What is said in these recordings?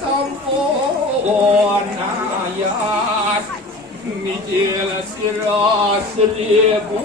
sampun ayat mijil sira seribu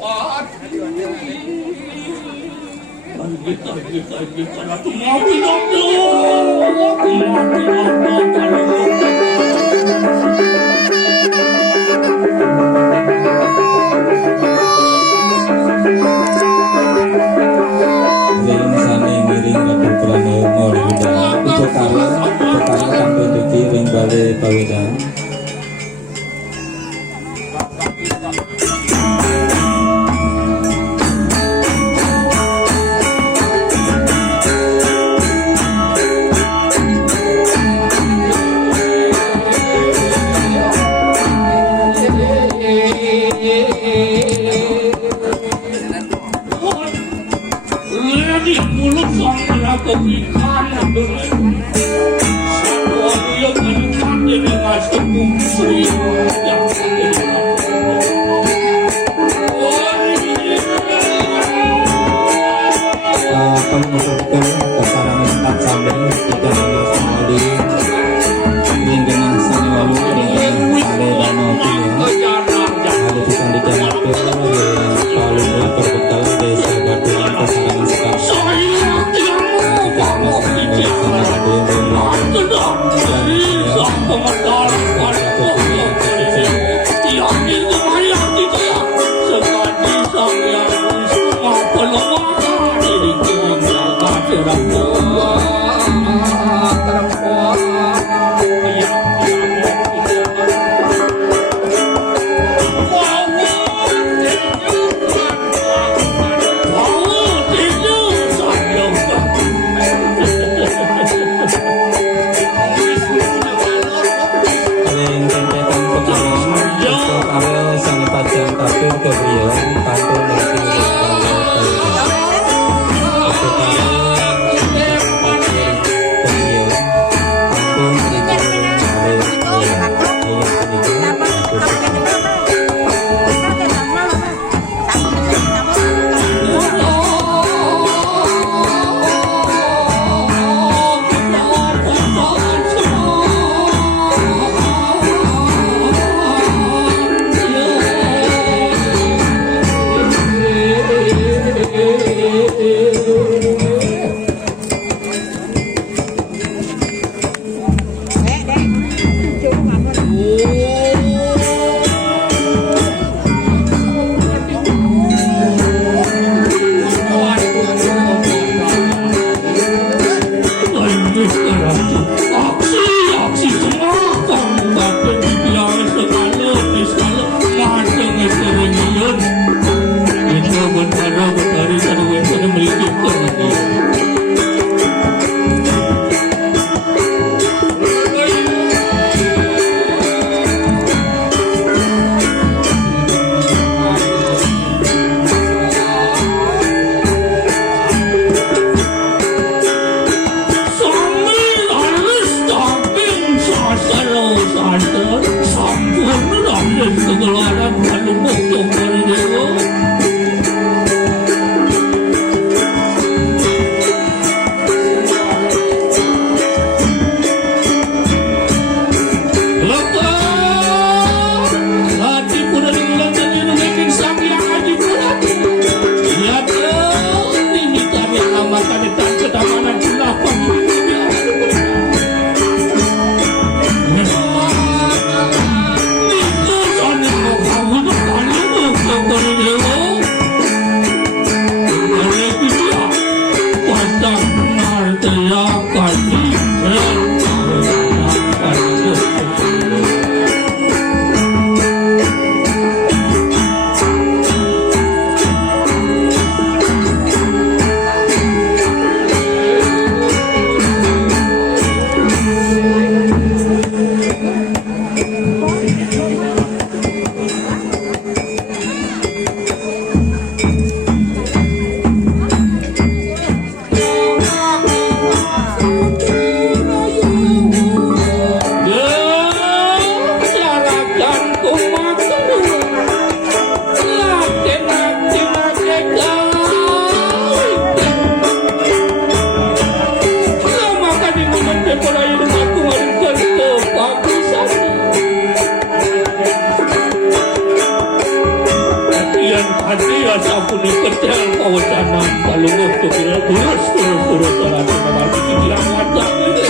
pati Sambil laris tamping sasar daripada hidup aku ngadukan kebagusan. Hati asapun ketel kawasanan balungut tu kira terus jalan sama bagi bilang wajah ini.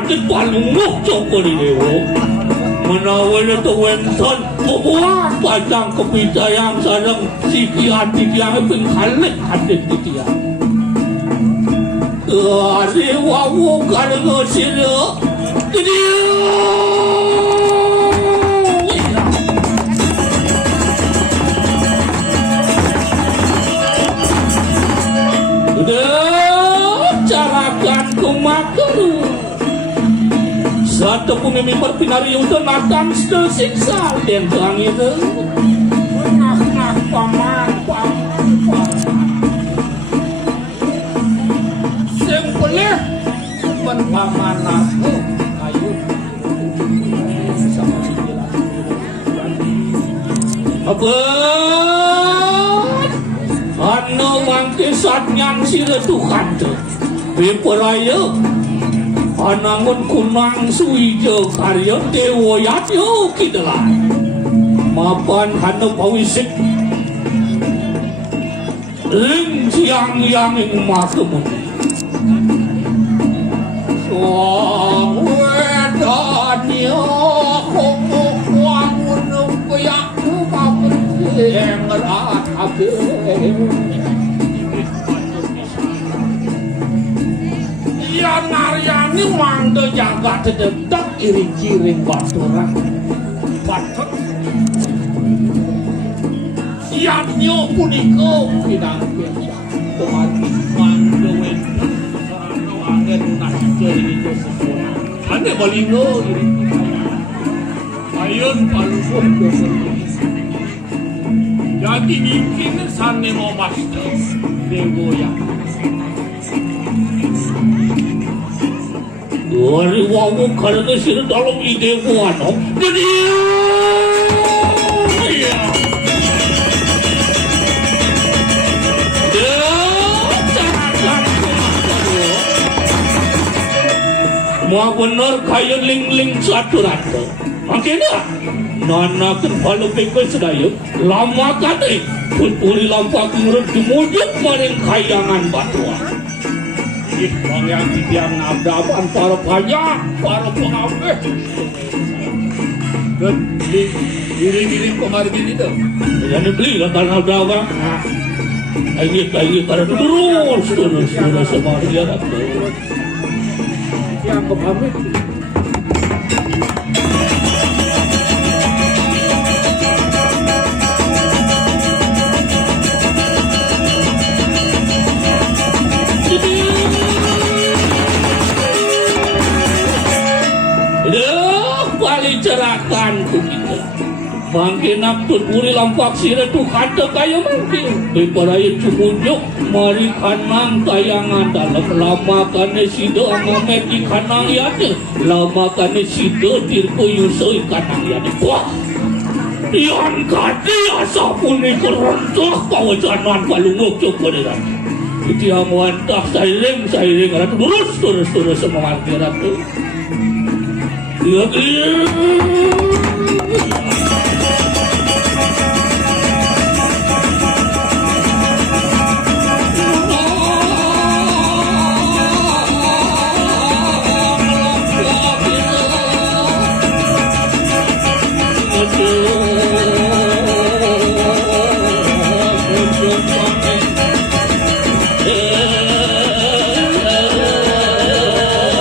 market palungok cokoli dewo. Menawan itu wenten membuat padang kepercayaan sarang sikian-sikian penghalek hadir di dia. Ari wawu karena sila dia. Carakan kumakan satu pun berpinari untuk natang tersiksa dan terang itu nak paman sempelih paman aku ayo sama si jelas apa anu mangke satnyang sila Tuhan tu beperaya anangun kunang suijo karya dewa yatyo kidalah mapan hana pawisik ling siang yang ing makemu suang wedanya komo kuangun kuyak kukapen yang erat abe yang naryani mangga jaga tededak iring-iring baturan batur siapnya punika pinang biasa kemari mangga wenten sarana angin nasga ini sempurna ane balingo iring ayun palusuh jadi mungkin sanne mau master degoya Wari wawu karena sila dalam ide buano. Jadi mau benar kaya ling-ling satu rata. Makanya nana kan kalau pekas sedaya lama kate puturi lampak ngurut dimujud maring kayangan batuan. Bang yang tiang nabdaban para banyak para pengambil dan diri kemarin gini dah jadi beli lah tanah nabdaban ini karena terus sama dia yang kepamit cerakan tu kita mungkin nak tuturi lampak sira tu kata kaya mungkin beberaya cumunjuk mari kanang tayangan dalam lama kane sida amamet di kanang yade lama kane sida tirko yusoi kanang yade wah yang kati asa puni kerontoh pawajanan palungok cokoderan itu yang wantah sairing ratu terus semua ratu dia